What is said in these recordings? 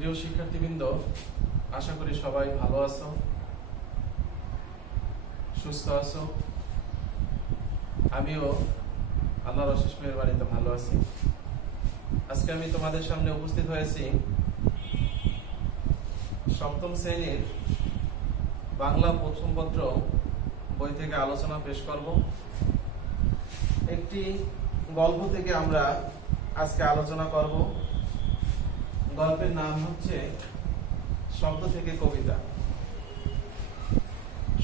প্রিয় শিক্ষার্থীবৃন্দ, আশা করি সবাই ভালো আছো, সুস্থ আছো। আমিও আল্লাহর অশেষ মেহেরবানিতে ভালো আছি। আজকে আমি তোমাদের সামনে উপস্থিত হয়েছি সপ্তম শ্রেণীর বাংলা প্রথম পত্র বই থেকে আলোচনা পেশ করব। একটি গল্প থেকে আমরা আজকে আলোচনা করব। গল্পের নাম হচ্ছে শব্দ থেকে কবিতা।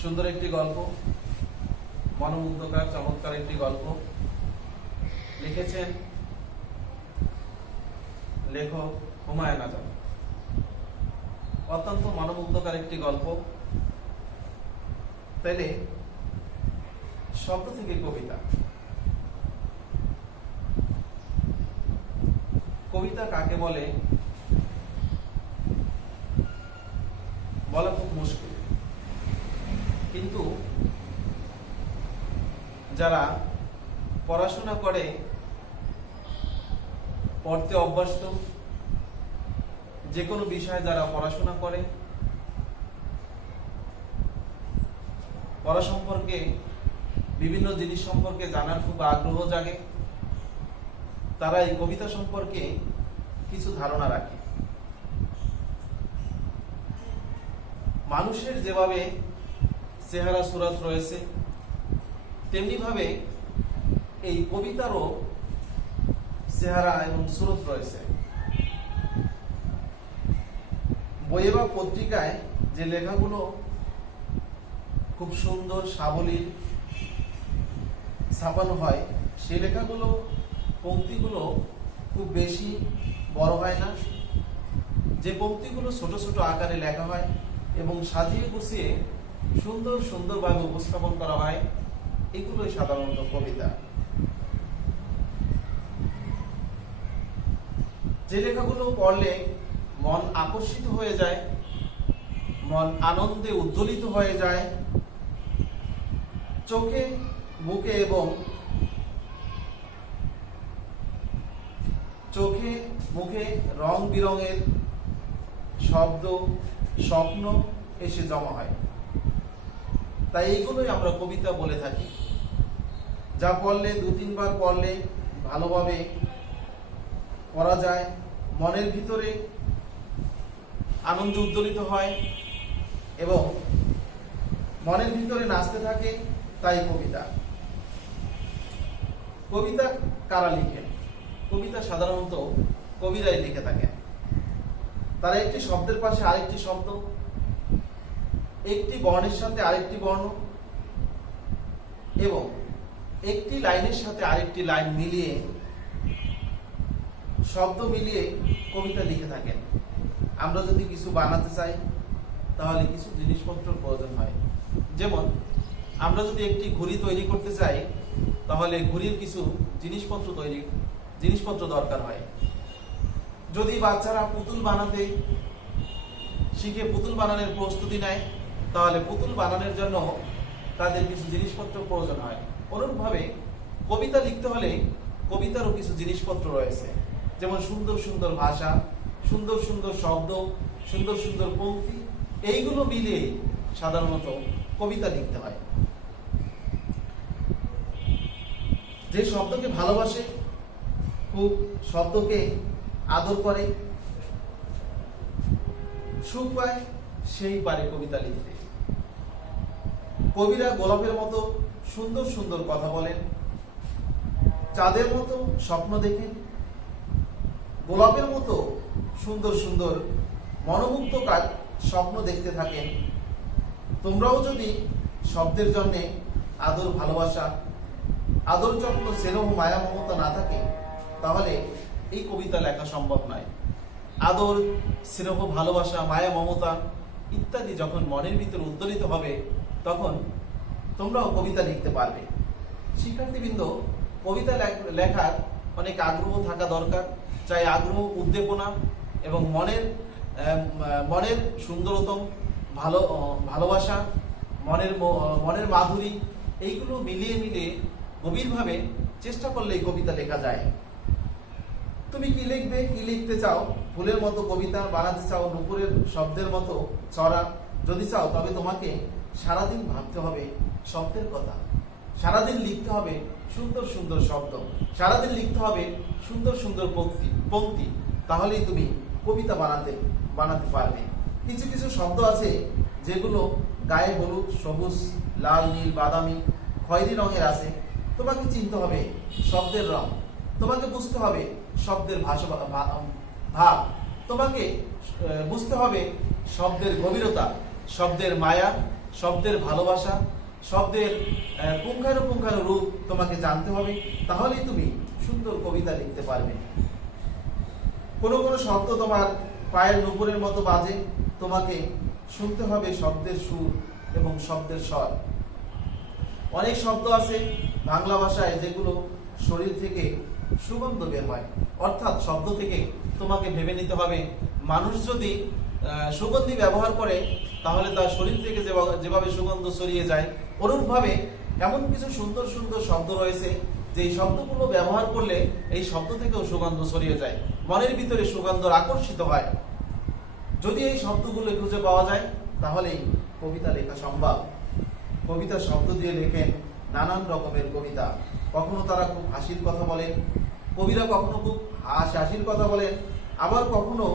সুন্দর একটি গল্প, মনোমুগ্ধকর চমৎকার একটি গল্প। লিখেছেন লেখক হুমায়ুন আজাদ। অত্যন্ত মনোমুগ্ধকর একটি গল্প। তাইলে শব্দ থেকে কবিতা। কবিতা কাকে বলে বলা খুব মুশকিল, কিন্তু যারা পড়াশোনা করে, পড়তে অভ্যস্ত, যে কোনো বিষয়ে যারা পড়াশোনা করে, পড়া সম্পর্কে বিভিন্ন জিনিস সম্পর্কে জানার খুব আগ্রহ জাগে, তারা এই কবিতা সম্পর্কে কিছু ধারণা রাখে। মানুষের যেভাবে চেহারা সুরত রয়েছে, তেমনি ভাবে এই কবিতারও চেহারা এবং সুরত রয়েছে। বইয়ে বা পত্রিকায় যে লেখাগুলো খুব সুন্দর সাবলীল ছাপানো হয়, সেই লেখাগুলো, পংক্তিগুলো খুব বেশি বড় হয় না। যে পংক্তিগুলো ছোট ছোট আকারে লেখা হয় এবং সাজিয়ে গুছিয়ে সুন্দর সুন্দরভাবে উপস্থাপন করা হয়, এগুলোই সাধারণত কবিতা। যে লেখাগুলো পড়লে মন আকর্ষিত হয়ে যায়, মন আনন্দে উদ্দোলিত হয়ে যায়, চোখে মুখে এবং রং বিরঙের শব্দ, স্বপ্ন এসে জমা হয়, তাই এইগুলোই আমরা কবিতা বলে থাকি। যা পড়লে দু তিনবার পড়লে ভালোভাবে পড়া যায়, মনের ভিতরে আনন্দ উদ্দোলিত হয় এবং মনের ভিতরে নাচতে থাকে, তাই কবিতা। কবিতা কারা লিখেন? কবিতা সাধারণত কবিরাই লিখে থাকেন। তারা একটি শব্দের পাশে আরেকটি শব্দ, একটি বর্ণের সাথে আরেকটি বর্ণ এবং একটি লাইনের সাথে আরেকটি লাইন মিলিয়ে, শব্দ মিলিয়ে কবিতা লিখে থাকেন। আমরা যদি কিছু বানাতে চাই, তাহলে কিছু জিনিসপত্রের প্রয়োজন হয়। যেমন আমরা যদি একটি ঘড়ি তৈরি করতে চাই, তাহলে ঘড়ির কিছু জিনিসপত্র দরকার হয়। যদি বাচ্চারা পুতুল বানাতে শিখে পুতুল বানানোর প্রস্তুতি নেয়, তাহলে পুতুল বানানোর জন্য তাদের কিছু জিনিসপত্র প্রয়োজন হয়। অনুরূপভাবে কবিতা লিখতে হলে কবিতারও কিছু জিনিসপত্র রয়েছে, যেমন সুন্দর সুন্দর ভাষা, সুন্দর সুন্দর শব্দ, সুন্দর সুন্দর পংক্তি, এইগুলো মিলিয়ে সাধারণত কবিতা লিখতে হয়। যে শব্দকে ভালোবাসে, খুব শব্দকে আদর করে, সুখ পায়, সেই পারে কবিতা লিখতে। কবিরা গোলাপের মতো সুন্দর সুন্দর কথা বলেন, চাঁদের মতো স্বপ্ন দেখেন, গোলাপের মতো সুন্দর সুন্দর মনোমুগ্ধকর স্বপ্ন দেখতে থাকেন। তোমরাও যদি শব্দের জন্যে আদর, ভালোবাসা, আদর, যত্ন, স্নেহ, মায়া, মমতা না থাকে, তাহলে এই কবিতা লেখা সম্ভব নয়। আদর, স্নেহ, ভালোবাসা, মায়া, মমতা ইত্যাদি যখন মনের ভিতরে উদ্দোলিত হবে, তখন তোমরাও কবিতা লিখতে পারবে। শিক্ষার্থীবৃন্দ, কবিতা লেখার অনেক আগ্রহ থাকা দরকার। চাই আগ্রহ, উদ্দীপনা এবং মনের সুন্দরতম ভালোবাসা, মনের মাধুরী, এইগুলো মিলিয়ে মিলিয়ে গভীরভাবে চেষ্টা করলে কবিতা লেখা যায়। তুমি কি লিখবে, কি লিখতে চাও? ফুলের মতো কবিতা বানাতে চাও, নুপুরের শব্দের মতো চড়া যদি চাও, তবে তোমাকে সারাদিন ভাবতে হবে শব্দের কথা, সারাদিন লিখতে হবে সুন্দর সুন্দর শব্দ, সারাদিন লিখতে হবে সুন্দর সুন্দর পংক্তি, তাহলেই তুমি কবিতা বানাতে পারবে। কিছু কিছু শব্দ আছে যেগুলো গায়ে হলুদ, সবুজ, লাল, নীল, বাদামি, খয়েরি রঙের আছে। তোমাকে চিনতে হবে শব্দের রং, তোমাকে বুঝতে হবে শব্দের ভাব, তোমাকে বুঝতে হবে শব্দের গভীরতা, শব্দের মায়া, শব্দের ভালোবাসা, শব্দের পুঙ্খানুপুঙ্খানু রূপ তোমাকে জানতে হবে, তাহলেই তুমি সুন্দর কবিতা লিখতে পারবে। কোনো কোনো শব্দ তোমার পায়ের নুপুরের মতো বাজে, তোমাকে শুনতে হবে শব্দের সুর এবং শব্দের স্বর। অনেক শব্দ আছে বাংলা ভাষায় যেগুলো শরীর থেকে সুগন্ধ বের হয়, অর্থাৎ শব্দ থেকে তোমাকে ভেবে নিতে হবে মানুষ যদি সুগন্ধি ব্যবহার করে তাহলে তার শরীর থেকে যেভাবে সুগন্ধ ছড়িয়ে যায়, অনুরূপভাবে এমন কিছু সুন্দর সুন্দর শব্দ রয়েছে যে শব্দগুলো ব্যবহার করলে এই শব্দ থেকেও সুগন্ধ ছড়িয়ে যায়, মনের ভিতরে সুগন্ধ আকর্ষিত হয়। যদি এই শব্দগুলো খুঁজে পাওয়া যায় তাহলেই কবিতা লেখা সম্ভব। কবিতা শব্দ দিয়ে লেখেন নানান রকমের কবিতা। কখনো তারা খুব হাসির কথা বলেন, কবিরা কখনো খুব হাসির কথা বলেন, আবার কখনো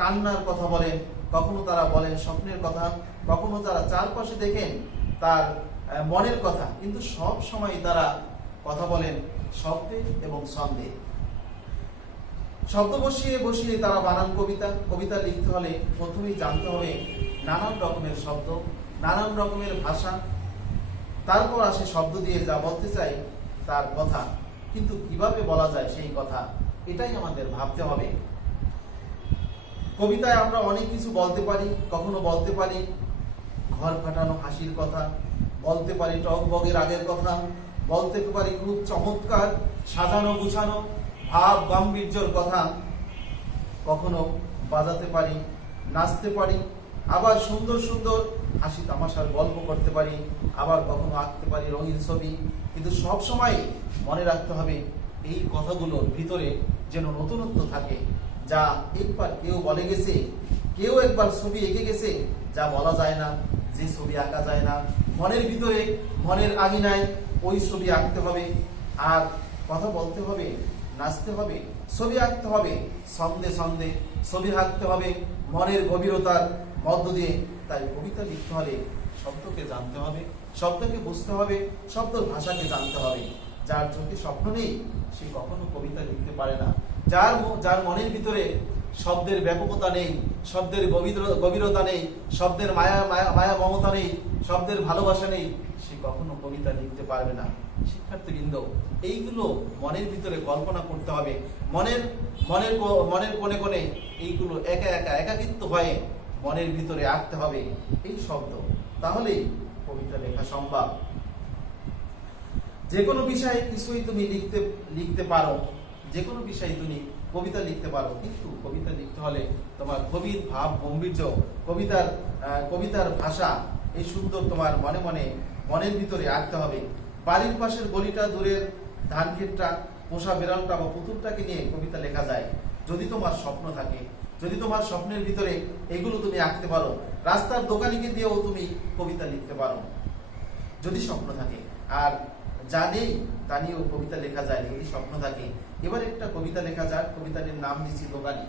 কান্নার কথা বলেন, কখনো তারা বলেন স্বপ্নের কথা, কখনো তারা চারপাশে দেখেন তার মনের কথা, কিন্তু সব সময় তারা কথা বলেন শব্দে এবং ছন্দে। শব্দ বসিয়ে বসিয়ে তারা বানান কবিতা। কবিতা লিখতে হলে প্রথমেই জানতে হবে নানান রকমের শব্দ, নানান রকমের ভাষা, তারপর আসে শব্দ দিয়ে যা বলতে চাই তার কথা, কিন্তু কিভাবে বলা যায় সেই কথা, এটাই আমাদের ভাবতে হবে। কবিতায় আমরা অনেক কিছু বলতে পারি, কখনো বলতে পারি ঘর ফাটানো হাসির কথা, বলতে পারি টকবগের আগের কথা, বলতে পারি খুব চমৎকার সাজানো গুছানো ভাব গাম্ভীর্যর কথা, কখনো বাজাতে পারি, নাচতে পারি, আবার সুন্দর সুন্দর হাসি তামাশার গল্প করতে পারি, আবার কখনো আঁকতে পারি রঙিন ছবি, কিন্তু সব সময় মনে রাখতে হবে এই কথাগুলোর ভিতরে যেন নতুনত্ব থাকে, যা একবার কেউ বলে গেছে, কেউ একবার ছবি এঁকে গেছে, যা বলা যায় না, যে ছবি আঁকা যায় না, মনের ভিতরে মনের আঙিনায় ওই ছবি আঁকতে হবে, আর কথা বলতে হবে, নাচতে হবে, ছবি আঁকতে হবে, ছন্দে ছন্দে ছবি আঁকতে হবে মনের গভীরতার মধ্য দিয়ে। তাই কবিতা লিখতে হলে শব্দকে জানতে হবে, শব্দকে বুঝতে হবে, শব্দের ভাষাকে জানতে হবে। যার চোখে স্বপ্ন নেই সে কখনো কবিতা লিখতে পারে না। যার মনের ভিতরে শব্দের ব্যাপকতা নেই, শব্দের গভীরতা নেই, শব্দের মায়া মমতা নেই, শব্দের ভালোবাসা নেই, সে কখনো কবিতা লিখতে পারবে না। শিক্ষার্থীবৃন্দ, এইগুলো মনের ভিতরে কল্পনা করতে হবে, মনের কোণে কোণে এইগুলো একাকিত্ব হয়ে মনের ভিতরে আঁকতে হবে এই শব্দ, তাহলেই কবিতা লেখা সম্ভব। যে কোনো বিষয়ে কিছুই তুমি লিখতে পারো, যে কোনো বিষয়ে তুমি কবিতা লিখতে পারো, কিন্তু কবিতা লিখতে হলে তোমার গভীর ভাব গম্ভীর্য, কবিতার ভাষা এই সুন্দর তোমার মনের ভিতরে আঁকতে হবে। বাড়ির পাশের গলিটা, দূরের ধান ক্ষেতটা, পোষা বিড়ালটা বা পুতুলটাকে নিয়ে কবিতা লেখা যায় যদি তোমার স্বপ্ন থাকে, যদি তোমার স্বপ্নের ভিতরে এগুলো তুমি আঁকতে পারো। রাস্তার দোকানিকে দিয়েও তুমি কবিতা লিখতে পারো যদি স্বপ্ন থাকে, আর যা নেই তা নিয়েও কবিতা লেখা যায় যদি স্বপ্ন থাকে। এবার একটা কবিতা লেখা যাক, কবিতাটির নাম দিচ্ছি দোকানি।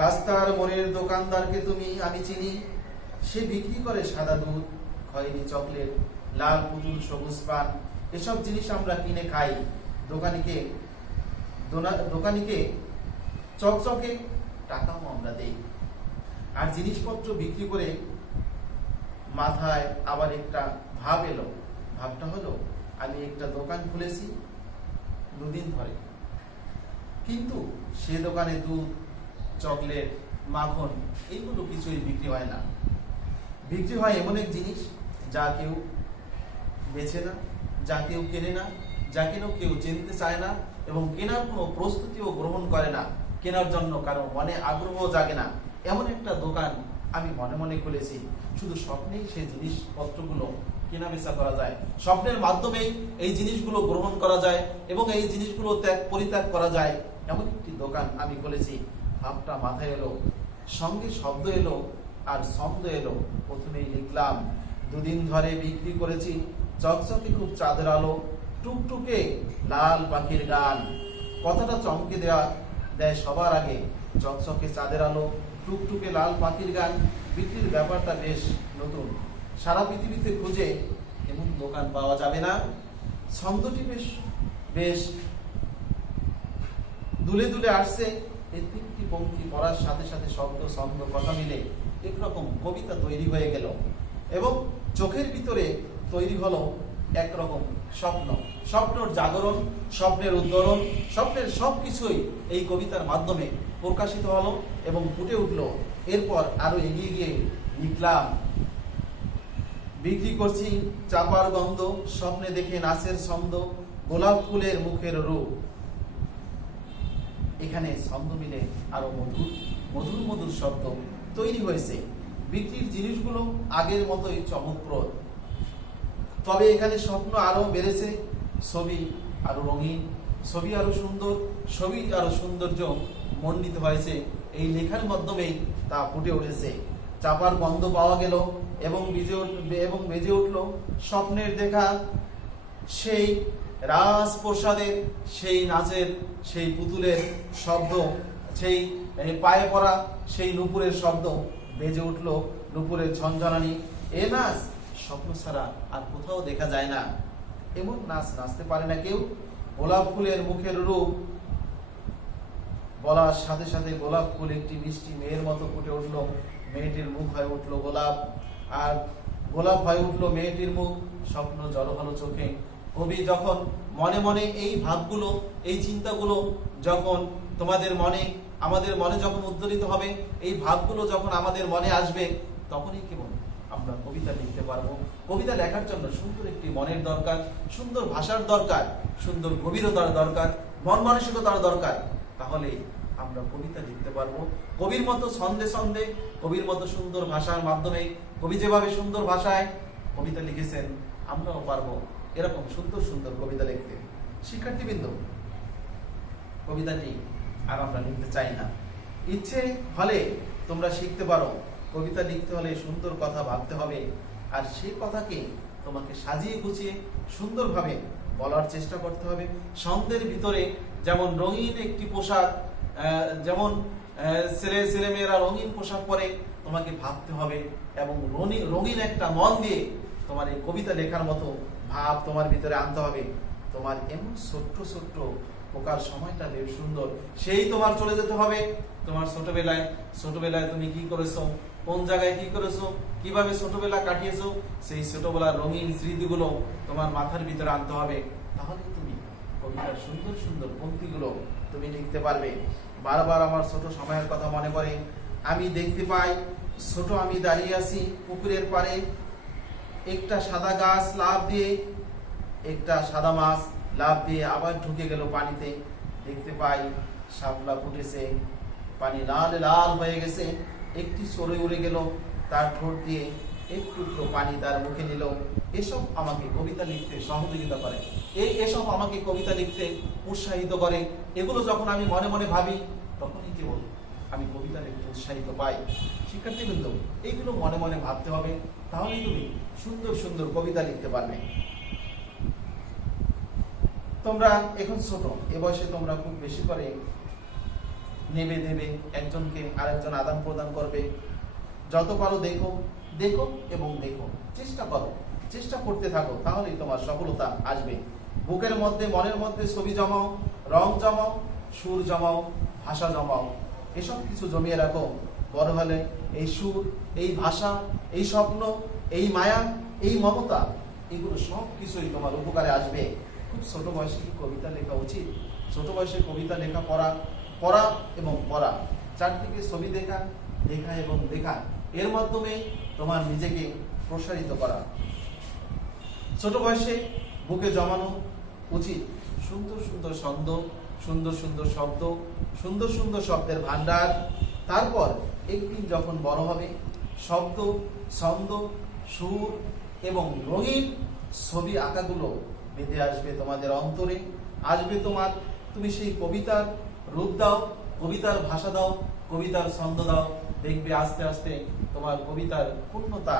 রাস্তার মোড়ের দোকানদারকে আমি চিনি, সে বিক্রি করে সাদা দুধ, খয়েরি চকলেট, লাল পুতুল, সবুজ পান, এসব জিনিস আমরা কিনে খাই। দোকানিকে চকচকে টাকাও আমরা দেই। আর জিনিসপত্র বিক্রি করে মাথায় আবার একটা ভাব এলো, ভাবটা হলো আমি একটা দোকান খুলেছি দুদিন ধরে, কিন্তু সে দোকানে দুধ, চকলেট, মাখন এইগুলো কিছুই বিক্রি হয় না। বিক্রি হয় এমন এক জিনিস যা কেউ বেছে না, যা কেউ কেনে না, যা কেউ চিনতে চায় না, এবং কেনার কোনো প্রস্তুতিও গ্রহণ করে না, কেনার জন্য কারো মনে আগ্রহ জাগে না। এমন একটা দোকান আমি মনে মনে খুলেছি, শুধু স্বপ্নেই সেই জিনিসপত্রগুলো কেনাবেচা করা যায়, স্বপ্নের মাধ্যমেই এই জিনিসগুলো গ্রহণ করা যায় এবং এই জিনিসগুলো পরিত্যাগ করা যায়। এমন একটি দোকান আমি খুলেছি। ভাবটা মাথায় এলো, সঙ্গে শব্দ এলো আর ছন্দ এলো। প্রথমেই লিখলাম, 2 দিন ধরে বিক্রি করেছি চকচকে খুব চাঁদের আলো, টুকটুকে লাল পাখির গান। কথাটা চমকে দেয় সবার আগে। চকচকে চাঁদের আলো, টুকটুকে লাল পাখির গান, বিক্রির ব্যাপারটা বেশ নতুন। সারা পৃথিবীতে খুঁজে এমন দোকান পাওয়া যাবে না। ছন্দটি বেশ বেশ দুলে দুলে আসছে। এই 3টি পংক্তি পড়ার সাথে সাথে শব্দ ছন্দ কথা মিলে একরকম কবিতা তৈরি হয়ে গেল এবং চোখের ভিতরে তৈরি হলো একরকম স্বপ্ন। স্বপ্নের জাগরণ, স্বপ্নের উদ্ধরণ, স্বপ্নের সবকিছুই এই কবিতার মাধ্যমে প্রকাশিত হলো এবং ফুটে উঠলো। এরপর আরো এগিয়ে গিয়ে লিখলাম, বিক্রি করছি চাপার গন্ধ, স্বপ্নে দেখে নাচের ছন্দ, গোলাপ ফুলের মুখের রূপ। এখানে ছন্দ মিলে আরো মধুর মধুর মধুর শব্দ তৈরি হয়েছে। বিক্রির জিনিসগুলো আগের মতোই চমকপ্রদ, তবে এখানে স্বপ্ন আরো বেড়েছে। ছবি আরো রঙিন, ছবি আরো সুন্দর, ছবি আরো সৌন্দর্য মণ্ডিত হয়েছে। এই লেখার মাধ্যমেই তা ফুটে উঠেছে। চাপার গন্ধ পাওয়া গেল এবং বেজে উঠল স্বপ্নের দেখা সেই রাজপ্রসাদের, সেই নাচের, সেই পুতুলের শব্দ, সেই পায়ে পড়া সেই নুপুরের শব্দ বেজে উঠল, নুপুরের ঝনঝনানি। এ নাচ স্বপ্ন ছাড়া আর কোথাও দেখা যায় না। এমন নাচ নাচতে পারে না কেউ। গোলাপ ফুলের মুখের রূপ বলার সাথে সাথে গোলাপ ফুল একটি মিষ্টি মেয়ের মতো ফুটে উঠল। মেয়েটির মুখ হয়ে উঠলো গোলাপ, আর গোলাপ হয়ে উঠলো মেয়েটির মুখ। স্বপ্ন জড়ো হলো চোখে। কবি যখন মনে মনে এই ভাবগুলো, এই চিন্তাগুলো যখন তোমাদের মনে, আমাদের মনে যখন উদ্দোলিত হবে, এই ভাবগুলো যখন আমাদের মনে আসবে, তখনই কেবল আমরা কবিতা লিখতে পারবো। কবিতা লেখার জন্য সুন্দর একটি মনের দরকার, সুন্দর ভাষার দরকার, সুন্দর গভীরতার দরকার, মন মানসিকতার দরকার। তাহলে আমরা কবিতা লিখতে পারবো। কবির মতো ছন্দে ছন্দে, কবির মতো সুন্দর ভাষার মাধ্যমে, কবি যেভাবে সুন্দর ভাষায় কবিতা লিখেছেন, আমরাও পারবো এরকম সুন্দর সুন্দর কবিতা লিখতে। শিক্ষার্থীবৃন্দ, কবিতাটি আর আমরা লিখতে চাই না। ইচ্ছে হলে তোমরা শিখতে পারো। কবিতা লিখতে হলে সুন্দর কথা ভাবতে হবে, আর সেই কথাকে তোমাকে সাজিয়ে গুছিয়ে সুন্দরভাবে বলার চেষ্টা করতে হবে। ছন্দের ভিতরে যেমন রঙিন একটি পোশাক, যেমন ছেলেমেয়েরা রঙিন পোশাক পরে, তোমাকে ভাবতে হবে এবং রঙিন একটা মন দিয়ে তোমার এই কবিতা লেখার মতো ভাব তোমার ভিতরে আনতে হবে। তোমার এমন ছোট্ট ছোট্ট পোকার সময়টা বেশ সুন্দর, সেই তোমার চলে যেতে হবে তোমার ছোটবেলায়। ছোটবেলায় তুমি কি করেছো, কোন জায়গায় কি করেছো, কিভাবে ছোটবেলা কাটিয়েছো, সেই ছোটবেলার রঙিন স্মৃতিগুলো তোমার মাথার ভিতরে আনতে হবে। তাহলে তুমি কবিতার সুন্দর সুন্দর পংক্তিগুলো তুমি লিখতে পারবে। বারবার আমার ছোট সময়ের কথা মনে পড়ে। আমি দেখতে পাই ছোট আমি দাঁড়িয়ে আছি পুকুরের পাড়ে, একটা সাদা গাছ লাফ দিয়ে, একটা সাদা মাছ লাফ দিয়ে আবার ঢুকে গেল পানিতে। দেখতে পাই শাপলা ফুটেছে, পানি লাল লাল হয়ে গেছে। একটি সরে উড়ে গেল, তার ঠোঁট দিয়ে একটু পানি তার মুখে নিল। এসব আমাকে কবিতা লিখতে সহযোগিতা করে, এসব আমাকে কবিতা লিখতে উৎসাহিত করে। এগুলো যখন আমি মনে মনে ভাবি, তখনই কেবল আমি কবিতা লিখতে উৎসাহিত পাই। শিক্ষার্থীবৃন্দ, এইগুলো মনে মনে ভাবতে হবে, তাহলেই তুমি সুন্দর সুন্দর কবিতা লিখতে পারবে। তোমরা এখন ছোট, এ বয়সে তোমরা খুব বেশি করে নেবে দেবে, একজনকে আরেকজন আদান প্রদান করবে। যত পারো দেখো দেখো এবং দেখো, চেষ্টা করো, চেষ্টা করতে থাকো, তাহলেই তোমার সফলতা আসবে। বুকের মধ্যে মনের মধ্যে ছবি জমাও, রং জমাও, সুর জমাও, ভাষা জমাও। এসব কিছু জমিয়ে রাখো। বড় হলে এই সুর, এই ভাষা, এই স্বপ্ন, এই মায়া, এই মমতা, এগুলো সব কিছুই তোমার উপকারে আসবে। খুব ছোট বয়সে কবিতা লেখা উচিত। ছোট বয়সে কবিতা লেখা, পড়া এবং পড়া, চারদিকে ছবি দেখা, দেখা এবং দেখা, এর মাধ্যমে তোমার নিজেকে প্রসারিত করা। ছোট বয়সে বুকে জমানো উচিত সুন্দর সুন্দর ছন্দ, সুন্দর সুন্দর শব্দ, সুন্দর সুন্দর শব্দের ভান্ডার। তারপর একদিন যখন বড় হবে, শব্দ, ছন্দ, সুর, এবং রঙিন ছবি আঁকাগুলো বেঁধে আসবে তোমাদের অন্তরে, আসবে তুমি সেই কবিতার রূপ দাও, কবিতার ভাষা দাও, কবিতার ছন্দ দাও, দেখবে আস্তে আস্তে তোমার কবিতার পূর্ণতা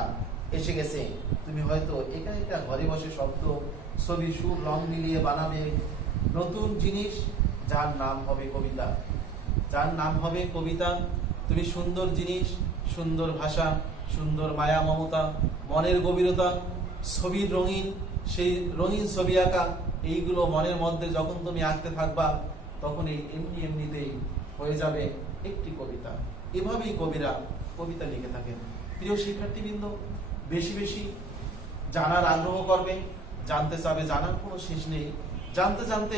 এসে গেছে। তুমি হয়তো একা একা ঘরে বসে শব্দ, ছবি, সুর, রং মিলিয়ে বানাবে নতুন জিনিস, যার নাম হবে কবিতা। যার নাম হবে কবিতা। তুমি সুন্দর জিনিস, সুন্দর ভাষা, সুন্দর মায়া মমতা, মনের গভীরতা, ছবির রঙিন, সেই রঙিন ছবি আঁকা, এইগুলো মনের মধ্যে যখন তুমি আঁকতে থাকবা, তখন এই এমনিতেই হয়ে যাবে একটি কবিতা। এভাবেই কবিরা কবিতা লিখে থাকেন। প্রিয় শিক্ষার্থীবৃন্দ, বেশি বেশি জানার আগ্রহ করবে, জানতে চাবে, জানার কোনো শেষ নেই। জানতে জানতে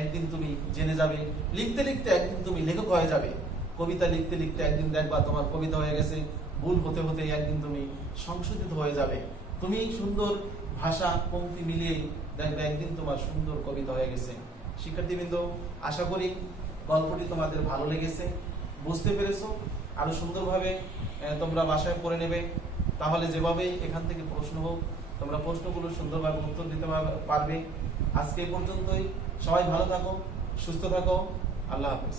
একদিন তুমি জেনে যাবে, লিখতে লিখতে একদিন তুমি লেখক হয়ে যাবে। কবিতা লিখতে লিখতে একদিন দেখবা তোমার কবিতা হয়ে গেছে, ভুল হতে হতে একদিন তুমি সংশোধিত হয়ে যাবে। তুমি সুন্দর ভাষা পংক্তি মিলিয়ে দেখবে একদিন তোমার সুন্দর কবিতা হয়ে গেছে। শিক্ষার্থীবৃন্দ, আশা করি গল্পটি তোমাদের ভালো লেগেছে, বুঝতে পেরেছো। আরো সুন্দরভাবে তোমরা বাসায় পড়ে নেবে। তাহলে যেভাবে এখান থেকে প্রশ্ন হোক, তোমরা প্রশ্নগুলো সুন্দরভাবে উত্তর দিতে পারবে। আজকে এই পর্যন্তই। সবাই ভালো থাকো, সুস্থ থাকো। আল্লাহ হাফেজ।